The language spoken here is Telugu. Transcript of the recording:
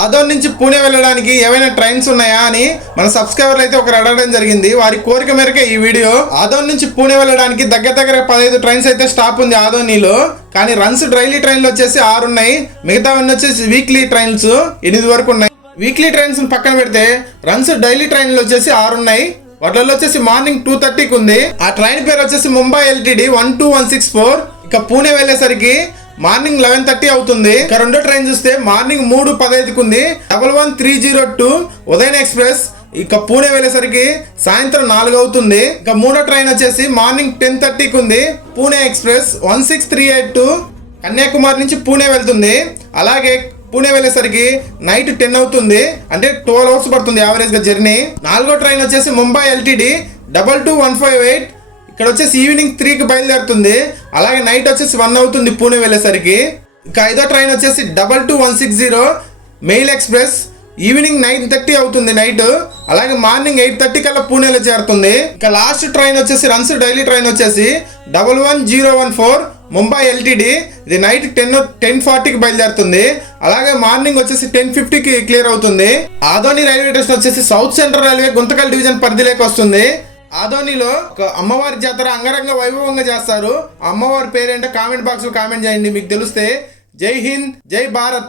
ఆదోన్ నుంచి పూణే వెళ్ళడానికి ఏవైనా ట్రైన్స్ ఉన్నాయా అని మన సబ్స్క్రైబర్లు అయితే ఒకరు అడగడం జరిగింది. వారి కోరిక మేరకే ఈ వీడియో. ఆదోన్ నుంచి పూణే వెళ్ళడానికి దగ్గర దగ్గర పదహైదు ట్రైన్స్ అయితే స్టాప్ ఉంది ఆదోనిలో. కానీ రన్స్ డైలీ ట్రైన్లు వచ్చేసి ఆరు ఉన్నాయి. మిగతావన్నీ వచ్చేసి వీక్లీ ట్రైన్స్ ఎనిమిది వరకు ఉన్నాయి. వీక్లీ ట్రైన్స్ పక్కన పెడితే రన్స్ డైలీ ట్రైన్లు వచ్చేసి ఆరు ఉన్నాయి. వాటిలో వచ్చేసి మార్నింగ్ టూ థర్టీకి ఉంది. ఆ ట్రైన్ పేరు వచ్చేసి Mumbai LTT one two one six four. ఇక పూణే వెళ్ళేసరికి మార్నింగ్ లెవెన్ థర్టీ అవుతుంది. ఇక రెండో ట్రైన్ చూస్తే మార్నింగ్ మూడు పదహైదుకు ఉంది double one three zero two Udyan express. ఇక పూణే వెళ్ళేసరికి సాయంత్రం నాలుగు అవుతుంది. ఇక మూడో ట్రైన్ వచ్చేసి మార్నింగ్ టెన్ థర్టీకి ఉంది Pune express one six three eight two Kanyakumari నుంచి పూణే వెళ్తుంది. అలాగే పూణే వెళ్ళేసరికి నైట్ టెన్ అవుతుంది. అంటే ట్వెల్వ్ అవర్స్ పడుతుంది యావరేజ్గా జర్నీ. నాలుగో ట్రైన్ వచ్చేసి Mumbai LTT. Double two one five eight ఇక్కడ వచ్చేసి ఈవినింగ్ త్రీకి బయలుదేరుతుంది. అలాగే నైట్ వచ్చేసి వన్ అవుతుంది పూణే వెళ్ళేసరికి. ఇక ఐదో ట్రైన్ వచ్చేసి double two one six zero mail express evening nine thirty అవుతుంది నైట్ అలాగే మార్నింగ్ ఎయిట్ థర్టీ కల్లా పూణేలో చేరుతుంది. ఇక లాస్ట్ ట్రైన్ వచ్చేసి రన్స్ డైలీ ట్రైన్ వచ్చేసి double one zero one four Mumbai LTT ఇది నైట్ టెన్ టెన్ ఫార్టీకి బయలుదేరుతుంది. అలాగే మార్నింగ్ వచ్చేసి టెన్ ఫిఫ్టీకి క్లియర్ అవుతుంది. ఆదోని రైల్వే స్టేషన్ వచ్చేసి south central railway Guntakal division పరిధిలోకి వస్తుంది. ఆదోనిలో ఒక అమ్మవారి జాతర అంగరంగ వైభవంగా చేస్తారు. అమ్మవారి పేరేంటో కామెంట్ బాక్స్లో కామెంట్ చేయండి. మీకు తెలిస్తే జై హింద్ జై భారత్.